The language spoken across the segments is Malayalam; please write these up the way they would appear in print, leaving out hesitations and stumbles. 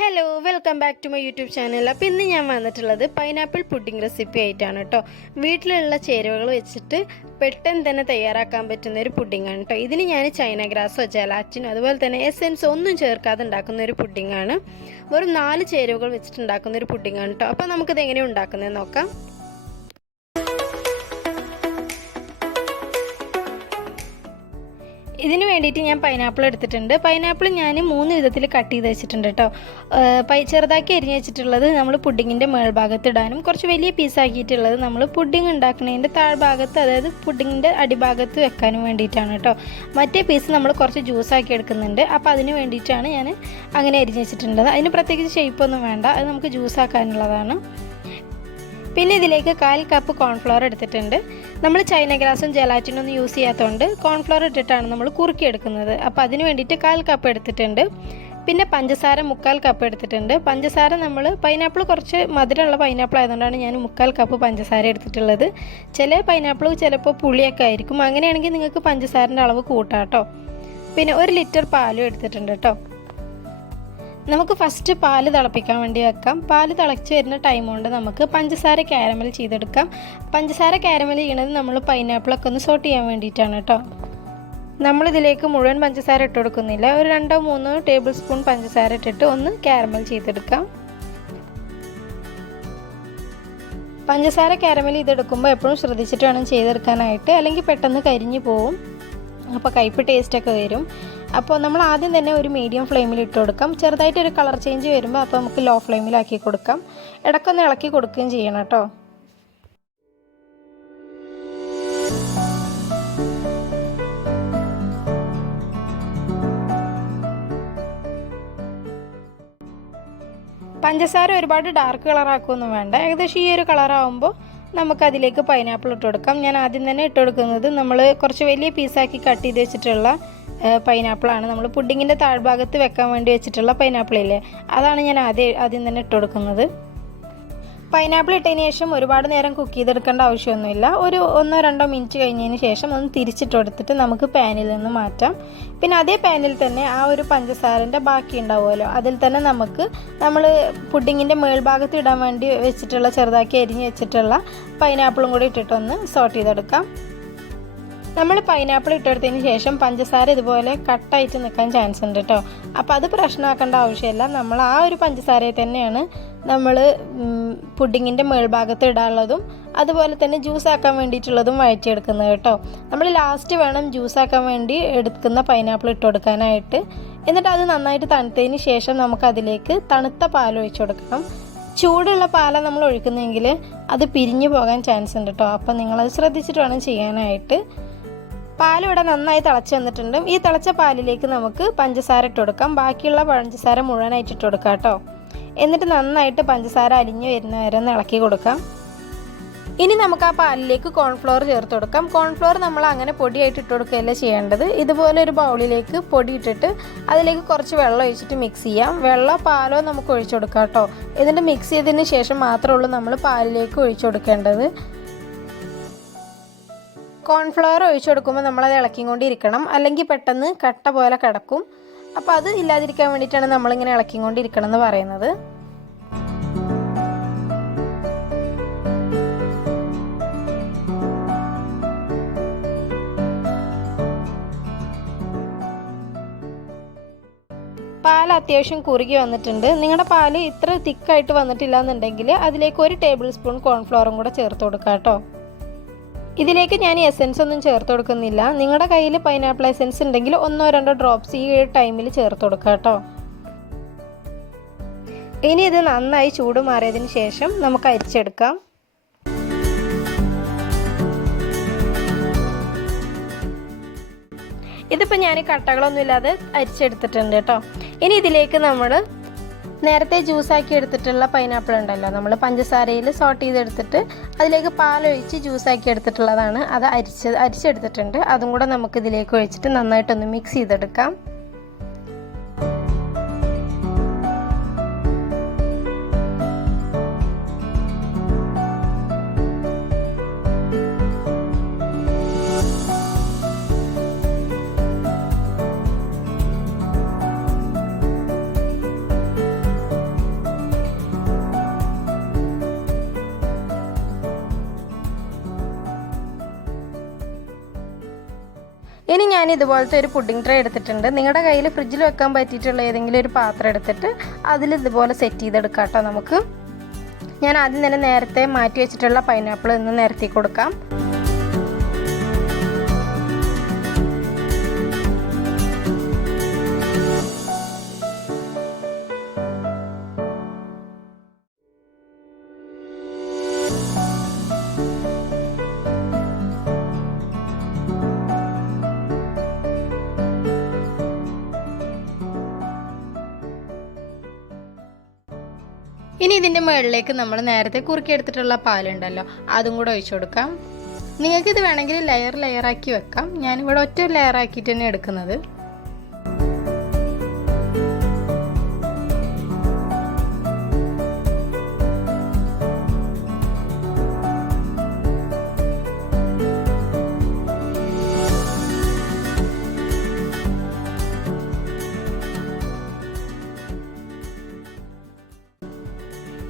Hello welcome back to my YouTube channel. അപ്പോൾ ഇന്ന് ഞാൻ വന്നിട്ടുള്ളത് പൈനാപ്പിൾ പുഡിംഗ് റെസിപ്പി ആയിട്ടാണ് കേട്ടോ. വീട്ടിലുള്ള ചേരുവകൾ വെച്ചിട്ട് പെട്ടെന്ന് തന്നെ തയ്യാറാക്കാൻ പറ്റുന്ന ഒരു പുഡിംഗാണ് കേട്ടോ. ഇതിന് ഞാൻ ചൈന ഗ്രാസോ ജലാറ്റിനോ അതുപോലെ തന്നെ എസെൻസോ ഒന്നും ചേർക്കാതെ ഉണ്ടാക്കുന്ന ഒരു പുഡിംഗാണ്. വെറും 4 ചേരുവകൾ വെച്ചിട്ട് ഉണ്ടാക്കുന്ന ഒരു പുഡിംഗാണ് കേട്ടോ. അപ്പോൾ നമുക്കിത് എങ്ങനെയാണ് ഉണ്ടാക്കുന്നത് നോക്കാം. ഇതിന് വേണ്ടിയിട്ട് ഞാൻ പൈനാപ്പിൾ എടുത്തിട്ടുണ്ട്. പൈനാപ്പിൾ ഞാൻ 3 വിധത്തിൽ കട്ട് ചെയ്ത് വെച്ചിട്ടുണ്ട് കേട്ടോ. ചെറുതാക്കി അരിഞ്ഞ് വെച്ചിട്ടുള്ളത് നമ്മൾ പുഡിങ്ങിൻ്റെ മേൾഭാഗത്ത് ഇടാനും, കുറച്ച് വലിയ പീസാക്കിയിട്ടുള്ളത് നമ്മൾ പുഡിങ് ഉണ്ടാക്കുന്നതിൻ്റെ താഴ്ഭാഗത്ത്, അതായത് പുഡിങ്ങിൻ്റെ അടിഭാഗത്ത് വെക്കാനും വേണ്ടിയിട്ടാണ് കേട്ടോ. മറ്റേ പീസ് നമ്മൾ കുറച്ച് ജ്യൂസാക്കി എടുക്കുന്നുണ്ട്. അപ്പോൾ അതിന് വേണ്ടിയിട്ടാണ് ഞാൻ അങ്ങനെ അരിഞ്ഞ് വെച്ചിട്ടുള്ളത്. അതിന് പ്രത്യേകിച്ച് ഷേപ്പൊന്നും വേണ്ട, അത് നമുക്ക് ജ്യൂസാക്കാനുള്ളതാണ്. പിന്നെ ഇതിലേക്ക് 1/4 കപ്പ് കോൺഫ്ലവർ എടുത്തിട്ടുണ്ട്. നമ്മൾ ചൈന ഗ്രാസും ജലാറ്റിനും ഒന്നും യൂസ് ചെയ്യാത്തതുകൊണ്ട് കോൺഫ്ലവർ ഇട്ടിട്ടാണ് നമ്മൾ കുറുക്കിയെടുക്കുന്നത്. അപ്പോൾ അതിന് വേണ്ടിയിട്ട് 1/4 കപ്പ് എടുത്തിട്ടുണ്ട്. പിന്നെ പഞ്ചസാര 3/4 കപ്പ് എടുത്തിട്ടുണ്ട്. പഞ്ചസാര നമ്മൾ പൈനാപ്പിൾ കുറച്ച് മധുരമുള്ള പൈനാപ്പിൾ ആയതുകൊണ്ടാണ് ഞാൻ 3/4 കപ്പ് പഞ്ചസാര എടുത്തിട്ടുള്ളത്. ചില പൈനാപ്പിൾ ചിലപ്പോൾ പുളിയൊക്കെ ആയിരിക്കും, അങ്ങനെയാണെങ്കിൽ നിങ്ങൾക്ക് പഞ്ചസാരൻ്റെ അളവ് കൂട്ടാം കേട്ടോ. പിന്നെ 1 ലിറ്റർ പാലും എടുത്തിട്ടുണ്ട് കേട്ടോ. നമുക്ക് ഫസ്റ്റ് പാല് തിളപ്പിക്കാൻ വേണ്ടി വെക്കാം. പാല് തിളച്ച് വരുന്ന ടൈം കൊണ്ട് നമുക്ക് പഞ്ചസാര കാരമൽ ചെയ്തെടുക്കാം. പഞ്ചസാര കാരമൽ ചെയ്യണത് നമ്മൾ പൈനാപ്പിളൊക്കെ ഒന്ന് സോട്ട് ചെയ്യാൻ വേണ്ടിയിട്ടാണ് കേട്ടോ. നമ്മളിതിലേക്ക് മുഴുവൻ പഞ്ചസാര ഇട്ട് കൊടുക്കുന്നില്ല, ഒരു 2-3 ടേബിൾ സ്പൂൺ പഞ്ചസാര ഇട്ടിട്ട് ഒന്ന് കാരമൽ ചെയ്തെടുക്കാം. പഞ്ചസാര കാരമൽ ചെയ്തെടുക്കുമ്പോൾ എപ്പോഴും ശ്രദ്ധിച്ചിട്ട് വേണം ചെയ്തെടുക്കാനായിട്ട്, അല്ലെങ്കിൽ പെട്ടെന്ന് കരിഞ്ഞു പോവും, അപ്പോൾ കയ്പ്പ് ടേസ്റ്റൊക്കെ വരും. അപ്പോൾ നമ്മൾ ആദ്യം തന്നെ ഒരു മീഡിയം ഫ്ലെയിമിൽ ഇട്ട് കൊടുക്കാം. ചെറുതായിട്ടൊരു കളർ ചേഞ്ച് വരുമ്പോൾ അപ്പോൾ നമുക്ക് ലോ ഫ്ലെയിമിലാക്കി കൊടുക്കാം. ഇടയ്ക്കൊന്ന് ഇളക്കി കൊടുക്കുകയും ചെയ്യണം കേട്ടോ. പഞ്ചസാര ഒരുപാട് ഡാർക്ക് കളറാക്കുകയൊന്നും വേണ്ട, ഏകദേശം ഈ ഒരു കളറാകുമ്പോൾ നമുക്കതിലേക്ക് പൈനാപ്പിൾ ഇട്ട് കൊടുക്കാം. ഞാൻ ആദ്യം തന്നെ ഇട്ട് കൊടുക്കുന്നത് നമ്മൾ കുറച്ച് വലിയ പീസാക്കി കട്ട് ചെയ്ത് വെച്ചിട്ടുള്ള പൈനാപ്പിളാണ്. നമ്മൾ പുഡിങ്ങിൻ്റെ താഴ്ഭാഗത്ത് വെക്കാൻ വേണ്ടി വെച്ചിട്ടുള്ള പൈനാപ്പിളില്ലേ, അതാണ് ഞാൻ ആദ്യം തന്നെ ഇട്ട് കൊടുക്കുന്നത്. പൈനാപ്പിൾ ഇട്ടതിന് ശേഷം ഒരുപാട് നേരം കുക്ക് ചെയ്തെടുക്കേണ്ട ആവശ്യമൊന്നുമില്ല. ഒരു 1-2 മിനിറ്റ് കഴിഞ്ഞതിന് ശേഷം ഒന്ന് തിരിച്ചിട്ട് കൊടുത്തിട്ട് നമുക്ക് പാനിൽ നിന്ന് മാറ്റാം. പിന്നെ അതേ പാനിൽ തന്നെ ആ ഒരു പഞ്ചസാരൻ്റെ ബാക്കി ഉണ്ടാവുമല്ലോ, അതിൽ തന്നെ നമ്മൾ പുഡിങ്ങിൻ്റെ മേൾഭാഗത്ത് ഇടാൻ വേണ്ടി വെച്ചിട്ടുള്ള ചെറുതാക്കി അരിഞ്ഞ് വെച്ചിട്ടുള്ള പൈനാപ്പിളും കൂടി ഇട്ടിട്ടൊന്ന് സോട്ട് ചെയ്തെടുക്കാം. നമ്മൾ പൈനാപ്പിൾ ഇട്ടെടുത്തതിന് ശേഷം പഞ്ചസാര ഇതുപോലെ കട്ടായിട്ട് നിൽക്കാൻ ചാൻസ് ഉണ്ട് കേട്ടോ. അപ്പോൾ അത് പ്രശ്നമാക്കേണ്ട ആവശ്യമില്ല. നമ്മൾ ആ ഒരു പഞ്ചസാരയെ തന്നെയാണ് നമ്മൾ പുഡിങ്ങിൻ്റെ മേൾഭാഗത്ത് ഇടാനുള്ളതും അതുപോലെ തന്നെ ജ്യൂസാക്കാൻ വേണ്ടിയിട്ടുള്ളതും വഴറ്റിയെടുക്കുന്നത് കേട്ടോ. നമ്മൾ ലാസ്റ്റ് വേണം ജ്യൂസാക്കാൻ വേണ്ടി എടുക്കുന്ന പൈനാപ്പിൾ ഇട്ട് കൊടുക്കാനായിട്ട്. എന്നിട്ട് അത് നന്നായിട്ട് തണുത്തതിന് ശേഷം നമുക്കതിലേക്ക് തണുത്ത പാൽ ഒഴിച്ചു കൊടുക്കണം. ചൂടുള്ള പാലാണ് നമ്മൾ ഒഴിക്കുന്നതെങ്കിൽ അത് പിരിഞ്ഞു പോകാൻ ചാൻസ് ഉണ്ട് കേട്ടോ. അപ്പോൾ നിങ്ങളത് ശ്രദ്ധിച്ചിട്ട് വേണം ചെയ്യാനായിട്ട്. പാലിവിടെ നന്നായി തിളച്ച് വന്നിട്ടുണ്ട്. ഈ തിളച്ച പാലിലേക്ക് നമുക്ക് പഞ്ചസാര ഇട്ട് കൊടുക്കാം. ബാക്കിയുള്ള പഞ്ചസാര മുഴുവനായിട്ട് ഇട്ട് കൊടുക്കാം കേട്ടോ. എന്നിട്ട് നന്നായിട്ട് പഞ്ചസാര അലിഞ്ഞ് വരുന്ന വരെ ഒന്ന് ഇളക്കി കൊടുക്കാം. ഇനി നമുക്ക് ആ പാലിലേക്ക് കോൺഫ്ലവർ ചേർത്ത് കൊടുക്കാം. കോൺഫ്ലവർ നമ്മൾ അങ്ങനെ പൊടിയായിട്ട് ഇട്ട് കൊടുക്കുകയല്ല ചെയ്യേണ്ടത്. ഇതുപോലെ ഒരു ബൗളിലേക്ക് പൊടി ഇട്ടിട്ട് അതിലേക്ക് കുറച്ച് വെള്ളം ഒഴിച്ചിട്ട് മിക്സ് ചെയ്യാം. വെള്ളമോ പാലോ നമുക്ക് ഒഴിച്ചു കൊടുക്കാം കേട്ടോ. എന്നിട്ട് മിക്സ് ചെയ്തതിന് ശേഷം മാത്രമേ ഉള്ളൂ നമ്മൾ പാലിലേക്ക് ഒഴിച്ചു കൊടുക്കേണ്ടത്. കോൺഫ്ലവർ ഒഴിച്ചു കൊടുക്കുമ്പോൾ നമ്മളത് ഇളക്കിക്കൊണ്ടിരിക്കണം, അല്ലെങ്കിൽ പെട്ടെന്ന് കട്ട പോലെ കിടക്കും. അപ്പോൾ അത് ഇല്ലാതിരിക്കാൻ വേണ്ടിയിട്ടാണ് നമ്മളിങ്ങനെ ഇളക്കിക്കൊണ്ടിരിക്കണം എന്ന് പറയുന്നത്. പാൽ അത്യാവശ്യം കുറുകി വന്നിട്ടുണ്ട്. നിങ്ങളുടെ പാല് ഇത്ര തിക്കായിട്ട് വന്നിട്ടില്ല എന്നുണ്ടെങ്കിൽ അതിലേക്ക് 1 ടേബിൾ സ്പൂൺ കോൺഫ്ലവറും കൂടെ ചേർത്ത് കൊടുക്കാം കേട്ടോ. ഇതിലേക്ക് ഞാൻ എസെൻസ് ഒന്നും ചേർത്ത് കൊടുക്കുന്നില്ല. നിങ്ങളുടെ കയ്യിൽ പൈനാപ്പിൾ എസെൻസ് ഉണ്ടെങ്കിൽ 1-2 ഡ്രോപ്സ് ഈ ടൈമിൽ ചേർത്ത് കൊടുക്കുക കേട്ടോ. ഇനി ഇത് നന്നായി ചൂട് മാറിയതിന് ശേഷം നമുക്ക് അരിച്ചെടുക്കാം. ഇതിപ്പോൾ ഞാൻ കട്ടകളൊന്നും ഇല്ലാതെ അരിച്ചെടുത്തിട്ടുണ്ട് കേട്ടോ. ഇനി ഇതിലേക്ക് നമ്മൾ നേരത്തെ ജ്യൂസാക്കി എടുത്തിട്ടുള്ള പൈനാപ്പിൾ ഉണ്ടല്ലോ, നമ്മൾ പഞ്ചസാരയിൽ സോട്ട് ചെയ്തെടുത്തിട്ട് അതിലേക്ക് പാലൊഴിച്ച് ജ്യൂസാക്കി എടുത്തിട്ടുള്ളതാണ്. അത് അരിച്ചെടുത്തിട്ടുണ്ട്. അതും കൂടെ നമുക്ക് ഇതിലേക്ക് ഒഴിച്ചിട്ട് നന്നായിട്ടൊന്ന് മിക്സ് ചെയ്തെടുക്കാം. ഇനി ഞാൻ ഇതുപോലത്തെ ഒരു പുഡിംഗ് ട്രേ എടുത്തിട്ടുണ്ട്. നിങ്ങളുടെ കയ്യിൽ ഫ്രിഡ്ജിൽ വെക്കാൻ പറ്റിയിട്ടുള്ള ഏതെങ്കിലും ഒരു പാത്രം എടുത്തിട്ട് അതിൽ ഇതുപോലെ സെറ്റ് ചെയ്തെടുക്കാം കേട്ടോ. നമുക്ക് ഞാൻ ആദ്യം തന്നെ നേരത്തെ മാറ്റി വെച്ചിട്ടുള്ള പൈനാപ്പിൾ ഒന്ന് നിരത്തി കൊടുക്കാം. ഇനി ഇതിൻ്റെ മുകളിലേക്ക് നമ്മൾ നേരത്തെ കുറുക്കിയെടുത്തിട്ടുള്ള പാലുണ്ടല്ലോ, അതും കൂടെ ഒഴിച്ചു കൊടുക്കാം. നിങ്ങൾക്കിത് വേണമെങ്കിൽ ലെയറാക്കി വെക്കാം. ഞാനിവിടെ ഒറ്റ ലെയറാക്കിയിട്ട് തന്നെ എടുക്കുന്നത്.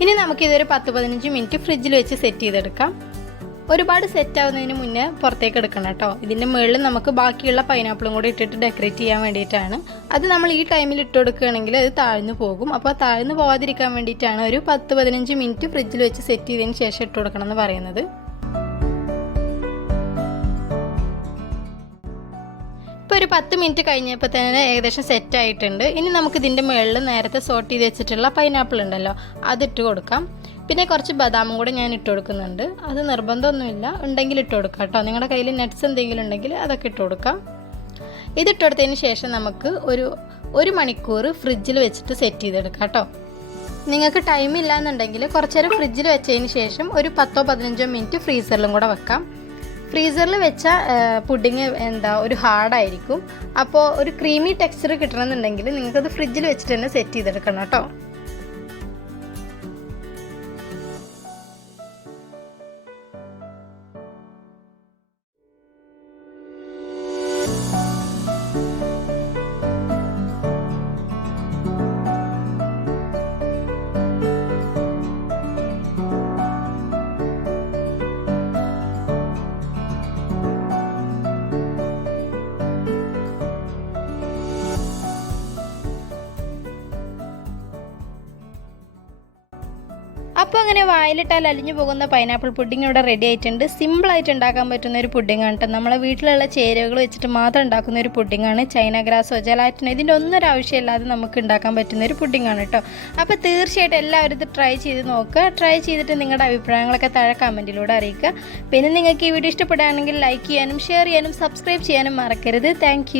ഇനി നമുക്കിതൊരു 10-15 മിനിറ്റ് ഫ്രിഡ്ജിൽ വെച്ച് സെറ്റ് ചെയ്തെടുക്കാം. ഒരുപാട് സെറ്റ് ആവുന്നതിന് മുന്നേ പുറത്തേക്ക് എടുക്കണം കേട്ടോ. ഇതിൻ്റെ മുകളിൽ നമുക്ക് ബാക്കിയുള്ള പൈനാപ്പിളും കൂടി ഇട്ടിട്ട് ഡെക്കറേറ്റ് ചെയ്യാൻ വേണ്ടിയിട്ടാണ്. അത് നമ്മൾ ഈ ടൈമിൽ ഇട്ട് കൊടുക്കുകയാണെങ്കിൽ അത് താഴ്ന്നു പോകും. അപ്പോൾ താഴ്ന്നു പോകാതിരിക്കാൻ വേണ്ടിയിട്ടാണ് ഒരു 10-15 മിനിറ്റ് ഫ്രിഡ്ജിൽ വെച്ച് സെറ്റ് ചെയ്തതിന് ശേഷം ഇട്ട് കൊടുക്കണം എന്ന് പറയുന്നത്. ഇപ്പോൾ ഒരു 10 മിനിറ്റ് കഴിഞ്ഞപ്പോൾ തന്നെ ഏകദേശം സെറ്റ് ആയിട്ടുണ്ട്. ഇനി നമുക്ക് ഇതിൻ്റെ മുകളിൽ നേരത്തെ സോട്ട് ചെയ്ത് വെച്ചിട്ടുള്ള പൈനാപ്പിൾ ഉണ്ടല്ലോ, അതിട്ട് കൊടുക്കാം. പിന്നെ കുറച്ച് ബദാമും കൂടെ ഞാൻ ഇട്ട് കൊടുക്കുന്നുണ്ട്. അത് നിർബന്ധമൊന്നുമില്ല, ഉണ്ടെങ്കിൽ ഇട്ട് കൊടുക്കാം കേട്ടോ. നിങ്ങളുടെ കയ്യിൽ നട്ട്സ് എന്തെങ്കിലും ഉണ്ടെങ്കിൽ അതൊക്കെ ഇട്ട് കൊടുക്കാം. ഇതിട്ട് കൊടുത്തതിന് ശേഷം നമുക്ക് ഒരു മണിക്കൂർ ഫ്രിഡ്ജിൽ വെച്ചിട്ട് സെറ്റ് ചെയ്തെടുക്കാം കേട്ടോ. നിങ്ങൾക്ക് ടൈം ഇല്ല എന്നുണ്ടെങ്കിൽ കുറച്ച് നേരം ഫ്രിഡ്ജിൽ വെച്ചതിന് ശേഷം ഒരു 10-15 മിനിറ്റ് ഫ്രീസറിലും കൂടെ വെക്കാം. ഫ്രീസറിൽ വെച്ച പുഡിങ് ഒരു ഹാർഡായിരിക്കും. അപ്പോൾ ഒരു ക്രീമി ടെക്സ്ചർ കിട്ടണമെന്നുണ്ടെങ്കിൽ നിങ്ങൾക്കത് ഫ്രിഡ്ജിൽ വെച്ചിട്ട് തന്നെ സെറ്റ് ചെയ്തെടുക്കണം കേട്ടോ. അപ്പോൾ അങ്ങനെ വായിലിട്ടാൽ അലിഞ്ഞു പോകുന്ന പൈനാപ്പിൾ പുഡിംഗ് ഇവിടെ റെഡി ആയിട്ടുണ്ട്. സിമ്പിളായിട്ട് ഉണ്ടാക്കാൻ പറ്റുന്ന ഒരു പുഡിംഗാണ് കേട്ടോ. നമ്മളെ വീട്ടിലുള്ള ചേരുവകൾ വെച്ചിട്ട് മാത്രം ഉണ്ടാക്കുന്ന ഒരു പുഡിംഗാണ്. ചൈന ഗ്രാസോ ജലാറ്റിനോ ഇതിൻ്റെ ഒന്നും ആവശ്യമില്ലാതെ നമുക്ക് ഉണ്ടാക്കാൻ പറ്റുന്ന ഒരു പുഡിംഗാണ് കേട്ടോ. അപ്പോൾ തീർച്ചയായിട്ടും എല്ലാവരും ഇത് ട്രൈ ചെയ്ത് നോക്കുക. ട്രൈ ചെയ്തിട്ട് നിങ്ങളുടെ അഭിപ്രായങ്ങളൊക്കെ താഴെ കമൻറ്റിലൂടെ അറിയിക്കുക. പിന്നെ നിങ്ങൾക്ക് ഈ വീഡിയോ ഇഷ്ടപ്പെടുകയാണെങ്കിൽ ലൈക്ക് ചെയ്യാനും ഷെയർ ചെയ്യാനും സബ്സ്ക്രൈബ് ചെയ്യാനും മറക്കരുത്. താങ്ക്